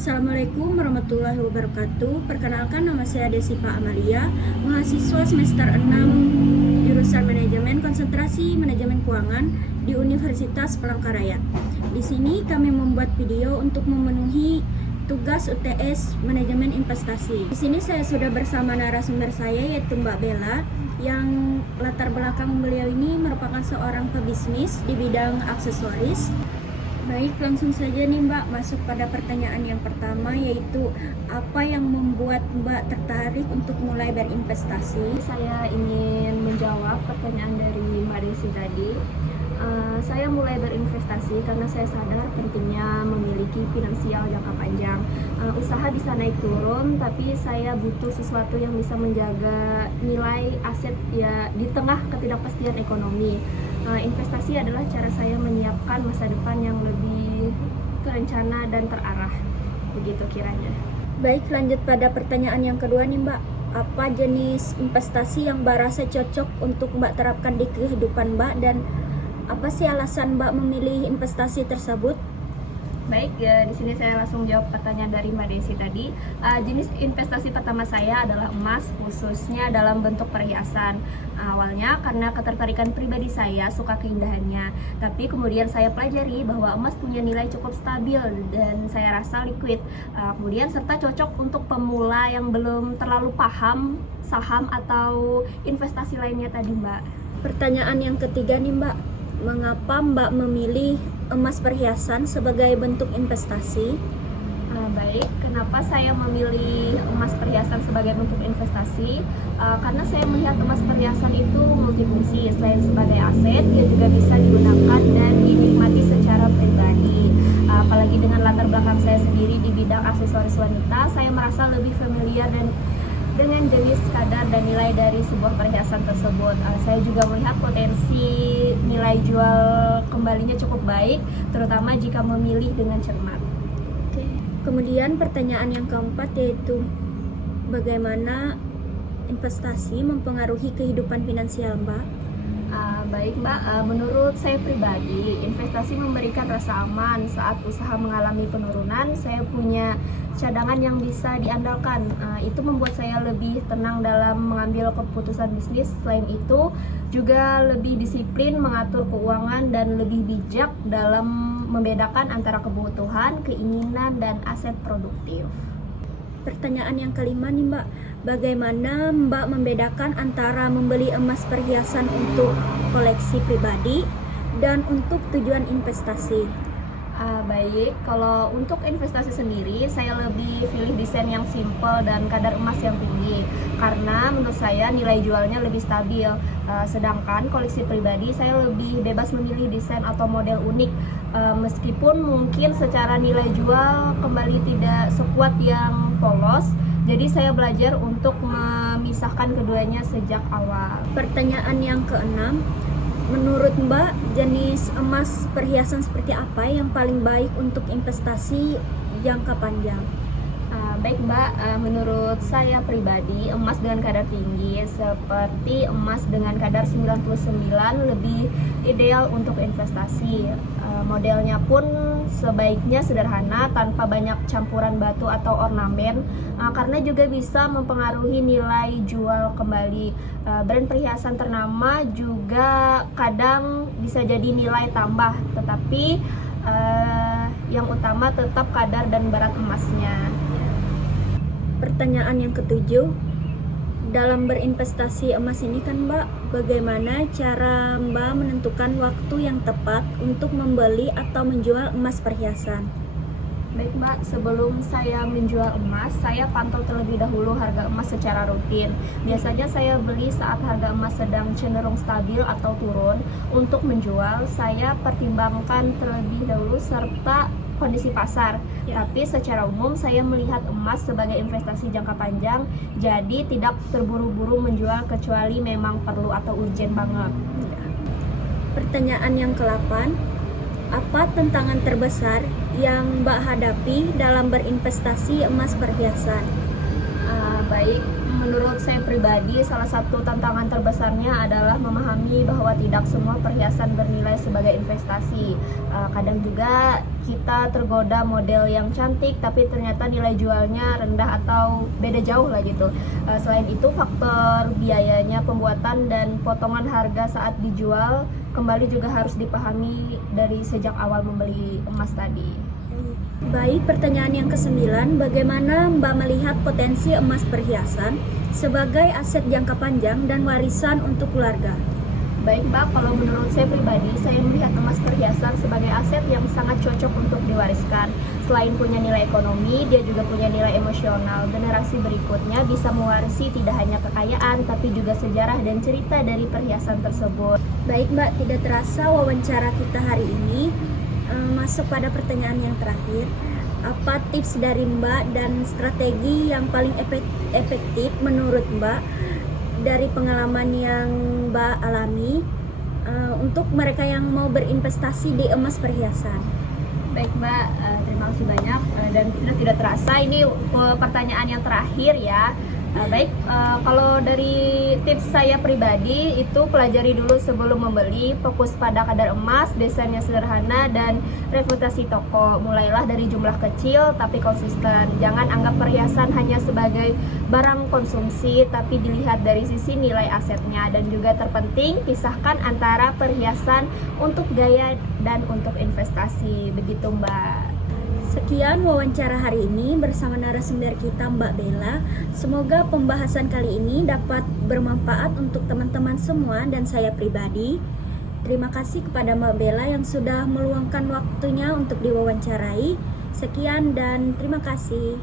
Assalamualaikum warahmatullahi wabarakatuh. Perkenalkan, nama saya Desipa Amalia, mahasiswa semester 6 jurusan Manajemen Konsentrasi Manajemen Keuangan di Universitas Palangkaraya. Di sini kami membuat video untuk memenuhi tugas UTS Manajemen Investasi. Di sini saya sudah bersama narasumber saya, yaitu Mbak Bella, yang latar belakang beliau ini merupakan seorang pebisnis di bidang aksesoris. Baik, langsung saja nih Mbak, masuk pada pertanyaan yang pertama, yaitu apa yang membuat Mbak tertarik untuk mulai berinvestasi? Saya ingin menjawab pertanyaan dari Mbak Desi tadi. Saya mulai berinvestasi karena saya sadar pentingnya memiliki finansial jangka panjang. Usaha bisa naik turun, tapi saya butuh sesuatu yang bisa menjaga nilai aset ya di tengah ketidakpastian ekonomi. Investasi adalah cara saya menyiapkan masa depan yang lebih terencana dan terarah. Begitu kiranya. Baik, lanjut pada pertanyaan yang kedua nih Mbak. Apa jenis investasi yang Mbak rasa cocok untuk Mbak terapkan di kehidupan Mbak, dan apa sih alasan Mbak memilih investasi tersebut? Baik, ya, di sini saya langsung jawab pertanyaan dari Mbak Desi tadi. Jenis investasi pertama saya adalah emas, khususnya dalam bentuk perhiasan. Awalnya karena ketertarikan pribadi saya suka keindahannya, tapi kemudian saya pelajari bahwa emas punya nilai cukup stabil dan saya rasa liquid. Kemudian serta cocok untuk pemula yang belum terlalu paham saham atau investasi lainnya tadi, Mbak. Pertanyaan yang ketiga nih Mbak, mengapa Mbak memilih emas perhiasan sebagai bentuk investasi? Baik, kenapa saya memilih emas perhiasan sebagai bentuk investasi? Karena saya melihat emas perhiasan itu multifungsi. Selain sebagai aset, dia juga bisa digunakan dan dinikmati secara pribadi. Apalagi dengan latar belakang saya sendiri di bidang aksesoris wanita, saya merasa lebih familiar dan dengan jenis, kadar, dan nilai dari sebuah perhiasan tersebut. Saya juga melihat potensi nilai jual kembalinya cukup baik, terutama jika memilih dengan cermat. Oke. Kemudian pertanyaan yang keempat, yaitu bagaimana investasi mempengaruhi kehidupan finansial Mbak? Baik Mbak, menurut saya pribadi, investasi memberikan rasa aman saat usaha mengalami penurunan. Saya punya cadangan yang bisa diandalkan. Itu membuat saya lebih tenang dalam mengambil keputusan bisnis. Selain itu, juga lebih disiplin mengatur keuangan dan lebih bijak dalam membedakan antara kebutuhan, keinginan, dan aset produktif. Pertanyaan yang kelima nih Mbak, bagaimana Mbak membedakan antara membeli emas perhiasan untuk koleksi pribadi dan untuk tujuan investasi? Baik, kalau untuk investasi sendiri, saya lebih pilih desain yang simple dan kadar emas yang tinggi, karena menurut saya nilai jualnya lebih stabil. Sedangkan koleksi pribadi, saya lebih bebas memilih desain atau model unik, meskipun mungkin secara nilai jual kembali tidak sekuat yang polos. Jadi saya belajar untuk memisahkan keduanya sejak awal. Pertanyaan yang keenam, menurut Mbak, jenis emas perhiasan seperti apa yang paling baik untuk investasi jangka panjang? Baik Mbak, menurut saya pribadi, emas dengan kadar tinggi seperti emas dengan kadar 99 lebih ideal untuk investasi. Modelnya pun sebaiknya sederhana, tanpa banyak campuran batu atau ornamen, karena juga bisa mempengaruhi nilai jual kembali. Brand perhiasan ternama juga kadang bisa jadi nilai tambah, tetapi yang utama tetap kadar dan berat emasnya. Pertanyaan yang ketujuh, dalam berinvestasi emas ini kan Mbak, bagaimana cara Mbak menentukan waktu yang tepat untuk membeli atau menjual emas perhiasan? Baik Mbak, sebelum saya menjual emas, saya pantau terlebih dahulu harga emas secara rutin. Biasanya saya beli saat harga emas sedang cenderung stabil atau turun. Untuk menjual, saya pertimbangkan terlebih dahulu serta kondisi pasar. Tapi secara umum saya melihat emas sebagai investasi jangka panjang, jadi tidak terburu-buru menjual kecuali memang perlu atau urgent banget. Pertanyaan yang ke-8, apa tantangan terbesar yang Mbak hadapi dalam berinvestasi emas perhiasan? Baik, menurut saya pribadi, salah satu tantangan terbesarnya adalah memahami bahwa tidak semua perhiasan bernilai sebagai investasi. Kadang juga kita tergoda model yang cantik, tapi ternyata nilai jualnya rendah atau beda jauh lah gitu. Selain itu, faktor biayanya pembuatan dan potongan harga saat dijual kembali juga harus dipahami dari sejak awal membeli emas tadi. Baik, pertanyaan yang ke-9, bagaimana Mbak melihat potensi emas perhiasan sebagai aset jangka panjang dan warisan untuk keluarga? Baik Mbak, kalau menurut saya pribadi, saya melihat emas perhiasan sebagai aset yang sangat cocok untuk diwariskan. Selain punya nilai ekonomi, dia juga punya nilai emosional. Generasi berikutnya bisa mewarisi tidak hanya kekayaan, tapi juga sejarah dan cerita dari perhiasan tersebut. Baik Mbak, tidak terasa wawancara kita hari ini masuk pada pertanyaan yang terakhir. Apa tips dari Mbak dan strategi yang paling efektif menurut Mbak dari pengalaman yang Mbak alami untuk mereka yang mau berinvestasi di emas perhiasan? Baik Mbak, terima kasih banyak dan tidak terasa ini pertanyaan yang terakhir ya. Baik, kalau dari tips saya pribadi itu pelajari dulu sebelum membeli, fokus pada kadar emas, desainnya sederhana dan reputasi toko. Mulailah dari jumlah kecil tapi konsisten. Jangan anggap perhiasan hanya sebagai barang konsumsi, tapi dilihat dari sisi nilai asetnya. Dan juga terpenting, pisahkan antara perhiasan untuk gaya dan untuk investasi. Begitu Mbak. Sekian wawancara hari ini bersama narasumber kita Mbak Bella. Semoga pembahasan kali ini dapat bermanfaat untuk teman-teman semua dan saya pribadi. Terima kasih kepada Mbak Bella yang sudah meluangkan waktunya untuk diwawancarai. Sekian dan terima kasih.